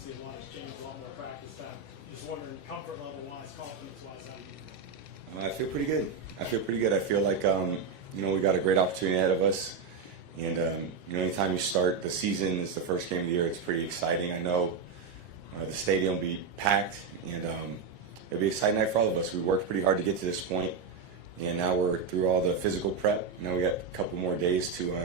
obviously a lot has changed, a lot more practice time. Just wondering, comfort level-wise, confidence-wise, how do you feel? I feel pretty good. I feel like, we got a great opportunity ahead of us. And, anytime you start the season, it's the first game of the year, it's pretty exciting. I know the stadium will be packed, and it'll be an exciting night for all of us. We worked pretty hard to get to this point, and now we're through all the physical prep. Now we got a couple more days to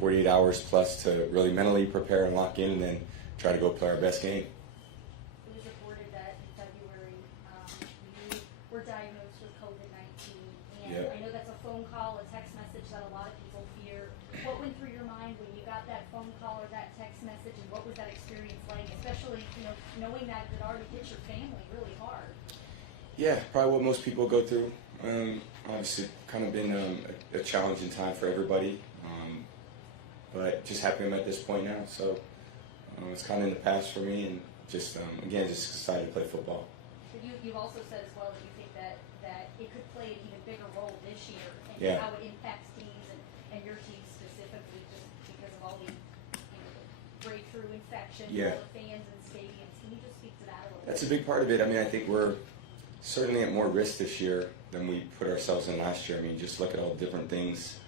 48 hours plus to really mentally prepare and lock in, and then try to go play our best game. It was reported that in February you were diagnosed with COVID-19, and Yep. I know that's a phone call, a text message that a lot of people fear. What went through your mind when you got that phone call or that text message, and what was that experience like, especially knowing that it already hit your family really hard? Yeah, probably what most people go through. Obviously, kind of been a challenging time for everybody, but just happy I'm at this point now. So it's kind of in the past for me, and just excited to play football. But you've also said as well that you think that it could play an even bigger role this year, and Yeah. how it impacts teams and your team specifically, just because of all the breakthrough infections, Yeah. all the fans in stadiums. Can you just speak to that a little That's a bit? big part of it. I mean, I think we're certainly at more risk this year than we put ourselves in last year. I mean, just look at all the different things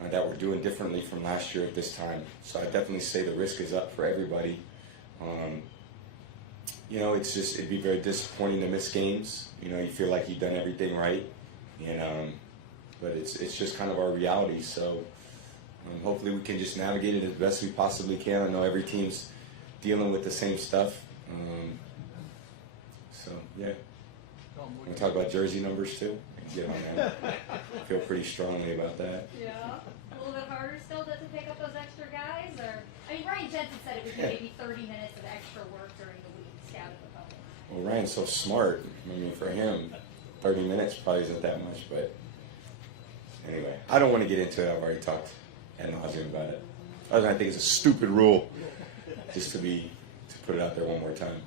that we're doing differently from last year at this time. So I definitely say the risk is up for everybody. It'd be very disappointing to miss games. You feel like you've done everything right, and but it's just kind of our reality. So hopefully we can just navigate it as best we possibly can. I know every team's dealing with the same stuff. So yeah. We talk about jersey numbers too. Get on that. I feel pretty strongly about that. Yeah, a little bit harder still to pick up those extra guys, or Ryan Jensen said it would be maybe 30 minutes of extra work during the week scouting the opponent. Well, Ryan's so smart. I mean, for him, 30 minutes probably isn't that much. But anyway, I don't want to get into it. I've already talked ad nauseum about it. Other than I think it's a stupid rule, just to put it out there one more time.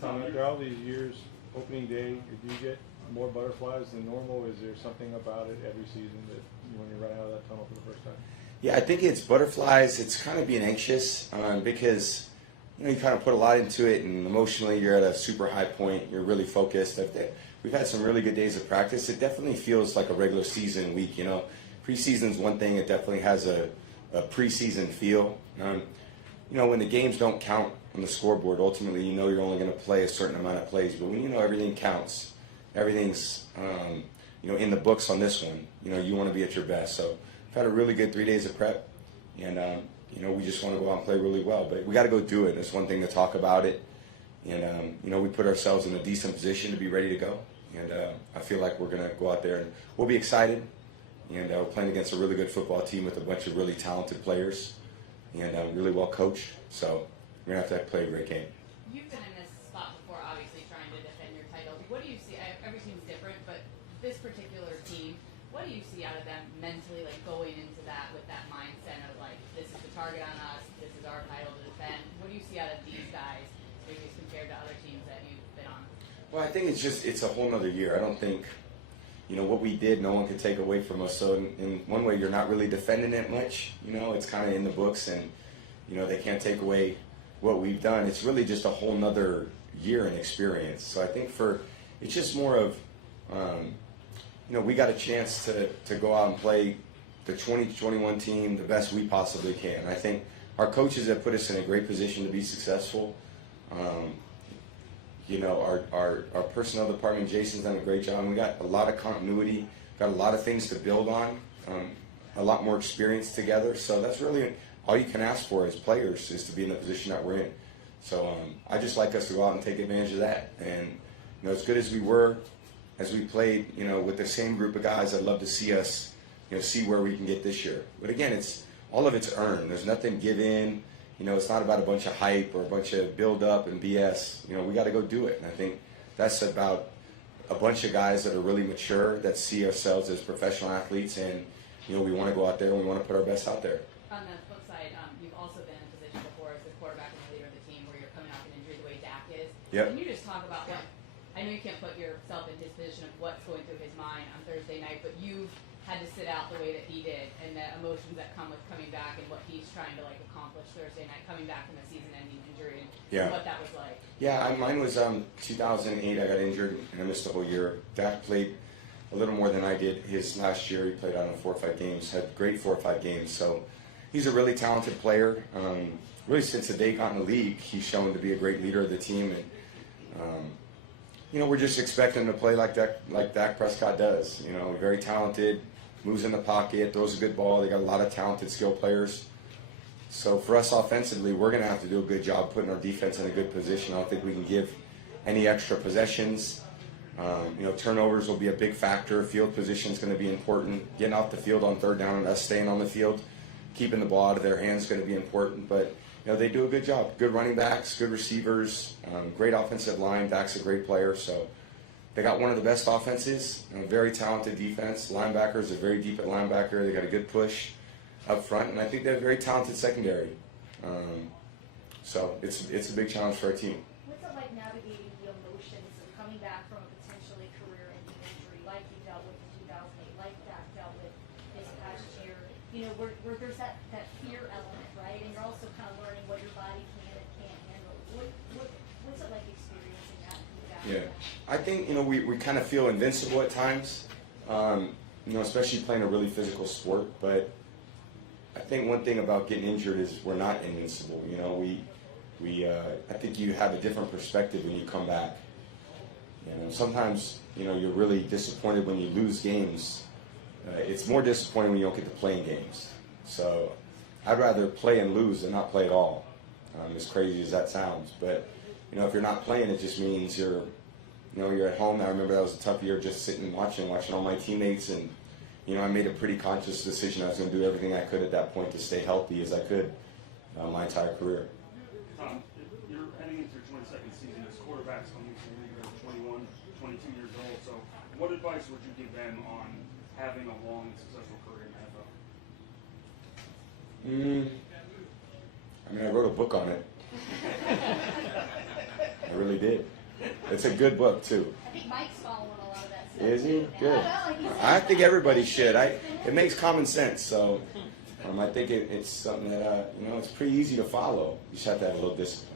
Tom, after all these years, opening day, do you get more butterflies than normal? Is there something about it every season that when you're running out of that tunnel for the first time? Yeah, I think it's butterflies. It's kind of being anxious because you kind of put a lot into it, and emotionally you're at a super high point. You're really focused. We've had some really good days of practice. It definitely feels like a regular season week. Preseason's one thing. It definitely has a preseason feel. When the games don't count on the scoreboard, ultimately you're only going to play a certain amount of plays. But when everything counts, everything's in the books on this one. You want to be at your best. So we've had a really good 3 days of prep, and we just want to go out and play really well. But we got to go do it. It's one thing to talk about it, and we put ourselves in a decent position to be ready to go. And I feel like we're going to go out there and we'll be excited. And we're playing against a really good football team with a bunch of really talented players and really well coached. So we're going to have to play a great game. You've been in this spot before, obviously trying to defend your title. What do you see? Every team's different, but this particular team, what do you see out of them mentally, like going into that with that mindset of like, this is the target on us, this is our title to defend? What do you see out of these guys, maybe as compared to other teams that you've been on? Well, I think it's a whole nother year. I don't think, what we did, no one could take away from us. So in one way, you're not really defending it much. It's kind of in the books, and, they can't take away what we've done. It's really just a whole nother year in experience. So I think it's just more of, we got a chance to go out and play the 2021 team the best we possibly can. I think our coaches have put us in a great position to be successful. Our personnel department, Jason's done a great job. We got a lot of continuity, got a lot of things to build on, a lot more experience together. So that's really all you can ask for as players, is to be in the position that we're in. So I just like us to go out and take advantage of that. And as good as we were, as we played, with the same group of guys, I'd love to see us, see where we can get this year. But again, all of it's earned. There's nothing give in. It's not about a bunch of hype or a bunch of build up and BS. We got to go do it. And I think that's about a bunch of guys that are really mature, that see ourselves as professional athletes, and we want to go out there and we want to put our best out there. On the flip side, you've also been in a position before as the quarterback and the leader of the team where you're coming off an injury the way Dak is. Yep. Can you just talk about I know you can't put yourself in his position of what's going through his mind on Thursday night, but you've had to sit out the way that he did, and the emotions that come with coming back and what he's trying to accomplish Thursday night, coming back from a season-ending injury. And Yeah. what that was like. Yeah, mine was 2008. I got injured and I missed the whole year. Dak played a little more than I did his last year. He played, I don't know, 4 or 5 games, had great 4 or 5 games. So he's a really talented player. Really, since the day he got in the league, he's shown to be a great leader of the team. And, you know, we're just expecting him to play like Dak Prescott does. You know, very talented, moves in the pocket, throws a good ball. They got a lot of talented skill players. So for us offensively, we're going to have to do a good job putting our defense in a good position. I don't think we can give any extra possessions. You know, turnovers will be a big factor. Field position is going to be important. Getting off the field on third down and us staying on the field, keeping the ball out of their hands is going to be important. But, you know, they do a good job. Good running backs, good receivers, great offensive line. Dak's a great player. So they got one of the best offenses, a very talented defense. Linebackers are very deep at linebacker. They got a good push up front, and I think they have a very talented secondary. So it's a big challenge for our team. What's it like navigating the emotions of coming back from a potentially career-ending injury like you dealt with in 2008, like Dak dealt with this past year? You know, where there's that fear element, right? And you're also kind of learning what your body can and can't handle. What's it like experiencing that? Yeah, I think, you know, we kind of feel invincible at times, you know, especially playing a really physical sport. But I think one thing about getting injured is we're not invincible. You know, I think you have a different perspective when you come back. You know, sometimes, you know, you're really disappointed when you lose games. It's more disappointing when you don't get to play in games. So I'd rather play and lose than not play at all, as crazy as that sounds. But, you know, if you're not playing, it just means you're at home. I remember that was a tough year, just sitting and watching all my teammates. And, you know, I made a pretty conscious decision. I was going to do everything I could at that point to stay healthy as I could my entire career. You're heading into your 22nd season as quarterbacks coming into the league at 21, 22 years old. So what advice would you give them on having a long and successful career in the NFL? I mean, I wrote a book on it. I really did. It's a good book, too. I think Mike's following a lot of that stuff. Is he? too. Good. Yeah, like he's- I think everybody should. It makes common sense. So I think it's something that, you know, it's pretty easy to follow. You just have to have a little discipline.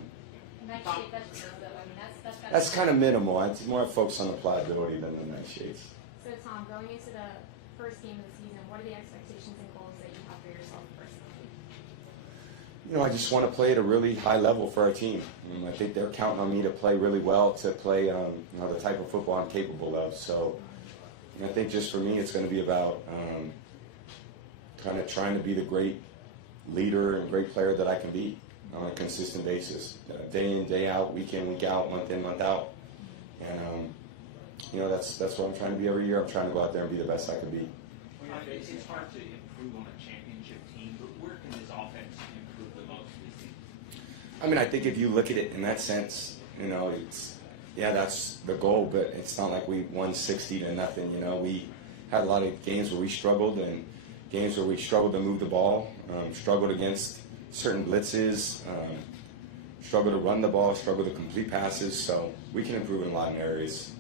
Night shade vegetables, though. I mean, that's gotta That's be- kind of minimal. It's more focused on the pliability than the nightshades. So Tom, going into the first game of the season, what are the expectations and goals that you have for yourself personally? You know, I just want to play at a really high level for our team. I think they're counting on me to play really well, to play you know, the type of football I'm capable of. So I think just for me, it's going to be about kind of trying to be the great leader and great player that I can be on a consistent basis, day in, day out, week in, week out, month in, month out. And you know, that's what I'm trying to be every year. I'm trying to go out there and be the best I can be. It's hard to improve on a championship team, but where can this offense improve the most this season? I mean, I think if you look at it in that sense, you know, that's the goal, but it's not like we won 60 to nothing. You know, we had a lot of games where we struggled and games where we struggled to move the ball, struggled against certain blitzes, struggled to run the ball, struggled to complete passes. So we can improve in a lot of areas.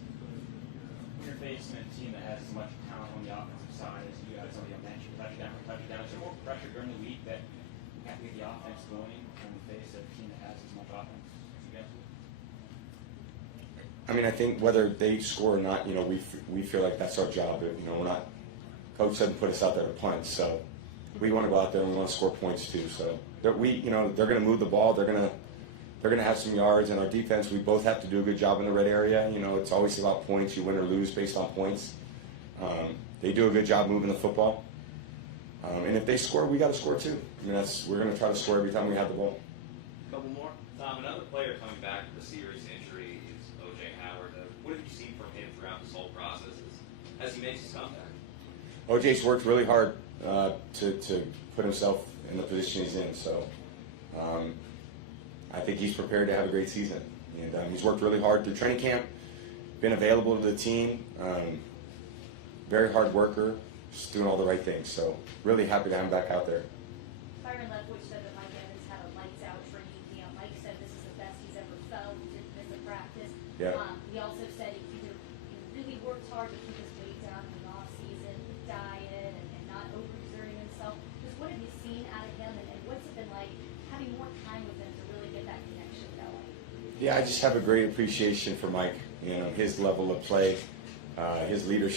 When you're facing a team that has as much talent on the offensive side as you guys on the bench, touchdown for touchdown, is there more pressure during the week that you have to get the offense going in the face of a team that has as much offense as you guys do? I mean, I think whether they score or not, you know, we feel like that's our job. You know, we're not. Coach doesn't put us out there to punch, so we want to go out there and we want to score points too. So they're going to move the ball. They're going to have some yards, and our defense, we both have to do a good job in the red area. You know, it's always about points. You win or lose based on points. They do a good job moving the football, and if they score, we got to score too. I mean, we're going to try to score every time we have the ball. Couple more. Tom, another player coming back with a serious injury is O.J. Howard. What have you seen from him throughout this whole process as he makes his comeback? O.J.'s worked really hard to put himself in the position he's in. So I think he's prepared to have a great season. And he's worked really hard through training camp, been available to the team, very hard worker, just doing all the right things. So really happy to have him back out there. Byron Leftwich said that Mike Evans had a lights out training camp. Mike said this is the best he's ever felt. He didn't miss a practice. Yeah. He also said he really worked hard to keep his weight down in the off season, diet, and not overexerting himself. Just what have you seen out of him, and what's it been like having more time with him to really get that connection going? Yeah, I just have a great appreciation for Mike. You know, his level of play, his leadership.